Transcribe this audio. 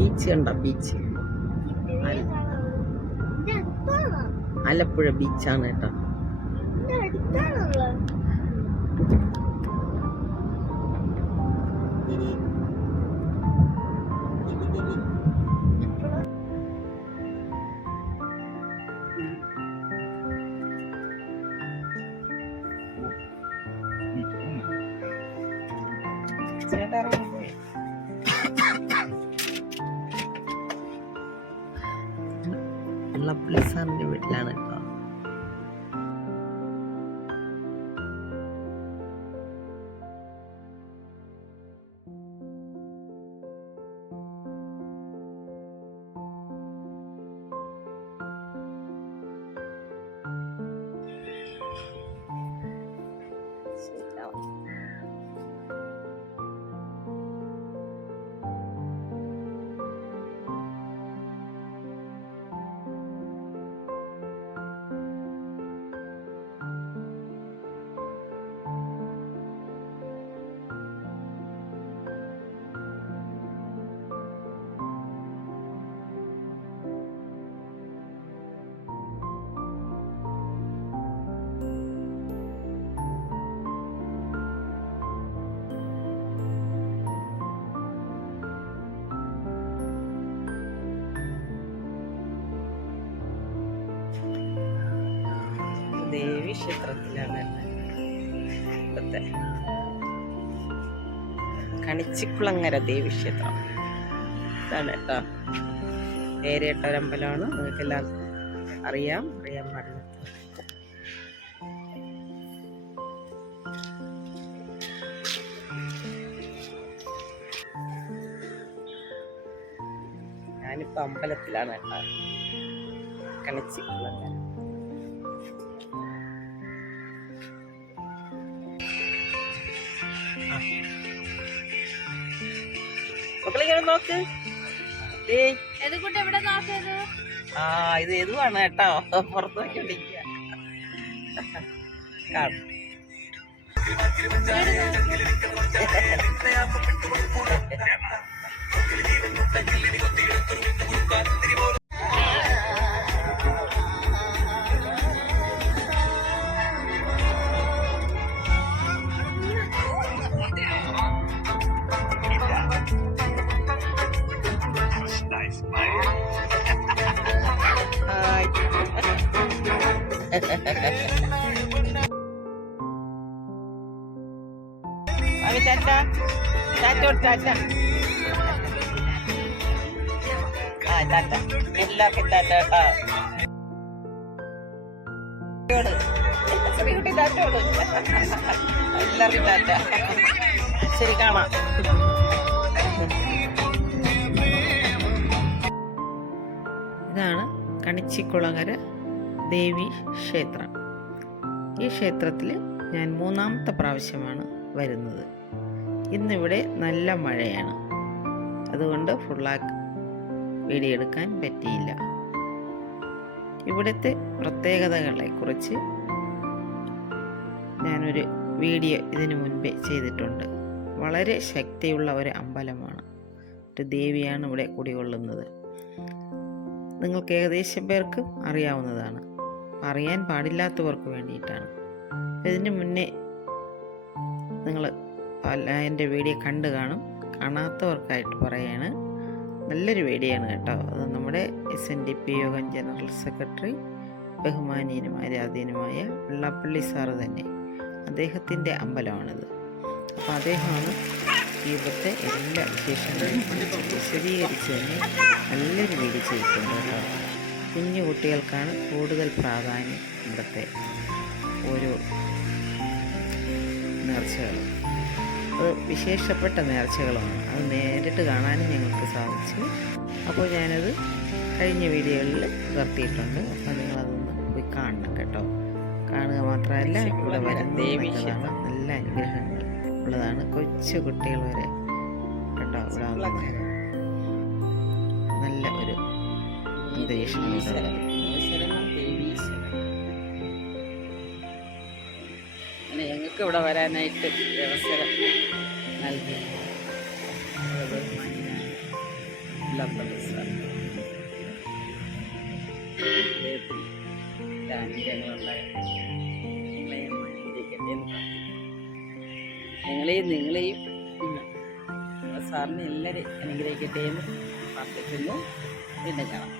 Beach കണ്ട beach Alappuzha ബീച്ചാണ് കേട്ടോ. വെള്ളപ്പള്ളി സാറിന്റെ വീട്ടിലാണ് കേട്ടോ. ദേവി ക്ഷേത്രത്തിലാണ് ഇവിടുത്തെ കണിച്ചിക്കുളങ്ങര ദേവി ക്ഷേത്രം. ഇതാണ് കേട്ടോ. പേരേട്ടൊരമ്പലമാണ്. നിങ്ങൾക്കെല്ലാം അറിയാൻ പാടില്ല. ഞാനിപ്പോ അമ്പലത്തിലാണ് കേട്ടോ. കണിച്ചിക്കുളങ്ങര. മക്കളിങ്ങനെ നോക്ക്. ഇത് എതുവാണ് കേട്ടോ. പുറത്ത് നോക്കിക്കൊണ്ടിരിക്കുക. എല്ലാവർക്കും ടാറ്റ കേട്ടോ. ശ്രീകുട്ടി ടാറ്റോട് എല്ലാവർക്കും ടാറ്റ. ശരി, കാണാം. ഇതാണ് കണിച്ചിക്കുളങ്ങര ദേവി ക്ഷേത്രം. ഈ ക്ഷേത്രത്തിൽ ഞാൻ 3ാമത്തെ പ്രാവശ്യമാണ് വരുന്നത്. ഇന്നിവിടെ നല്ല മഴയാണ്. അതുകൊണ്ട് ഫുള്ളാക്കി വീഡിയോ എടുക്കാൻ പറ്റിയില്ല. ഇവിടുത്തെ പ്രത്യേകതകളെക്കുറിച്ച് ഞാനൊരു വീഡിയോ ഇതിനു മുൻപേ ചെയ്തിട്ടുണ്ട്. വളരെ ശക്തിയുള്ള ഒരു അമ്പലമാണ്. ഒരു ദേവിയാണ് ഇവിടെ കുടികൊള്ളുന്നത്. നിങ്ങൾക്ക് ഏകദേശം പേർക്ക് അറിയാവുന്നതാണ്. അറിയാൻ പാടില്ലാത്തവർക്ക് വേണ്ടിയിട്ടാണ്. ഇതിന് മുന്നേ നിങ്ങൾ എൻ്റെ വീഡിയോ കണ്ടു കാണും. കാണാത്തവർക്കായിട്ട് പറയാണ്, നല്ലൊരു വീഡിയോ ആണ് കേട്ടോ. അത് നമ്മുടെ SNDP യോഗം ജനറൽ സെക്രട്ടറി ബഹുമാനീയനും ആരാധീനുമായ വെള്ളപ്പള്ളി സാറ് തന്നെ, അദ്ദേഹത്തിൻ്റെ അമ്പലമാണിത്. അപ്പോൾ അദ്ദേഹമാണ് ഇവിടുത്തെ എല്ലാ വിശേഷങ്ങളും വിശദീകരിച്ച് തന്നെ നല്ലൊരു വീഡിയോ ചെയ്തിട്ടുണ്ട് കേട്ടോ. കുഞ്ഞു കുട്ടികൾക്കാണ് കൂടുതൽ പ്രാധാന്യം ഇവിടുത്തെ ഓരോ നേർച്ചകളും. അത് വിശേഷപ്പെട്ട നേർച്ചകളുമാണ്. അത് നേരിട്ട് കാണാനും ഞങ്ങൾക്ക് സാധിച്ചു. അപ്പോൾ ഞാനത് കഴിഞ്ഞ വീഡിയോകളിൽ പകർത്തിയിട്ടുണ്ട്. അപ്പോൾ നിങ്ങളതൊന്ന് പോയി കാണണം കേട്ടോ. കാണുക മാത്രമല്ല ഇവിടെ വരുന്നതാണ്. നല്ല അനുഗ്രഹങ്ങൾ ഉള്ളതാണ്. കൊച്ചു കുട്ടികൾ വരെ കേട്ടോ ഇവിടെ നല്ല ഒരു അന്തരീക്ഷമാണ്. ഞങ്ങൾക്ക് ഇവിടെ വരാനായിട്ട് അവസരം നൽകി വല്ലാത്ത രസമാണ്. അനുഗ്രഹങ്ങളുണ്ടായിട്ട് നിങ്ങളെയും സാറിനെ എല്ലാവരും അനുഗ്രഹിക്കട്ടെ എന്ന് പ്രാർത്ഥിക്കുന്നു. വീണ്ടും കാണാം.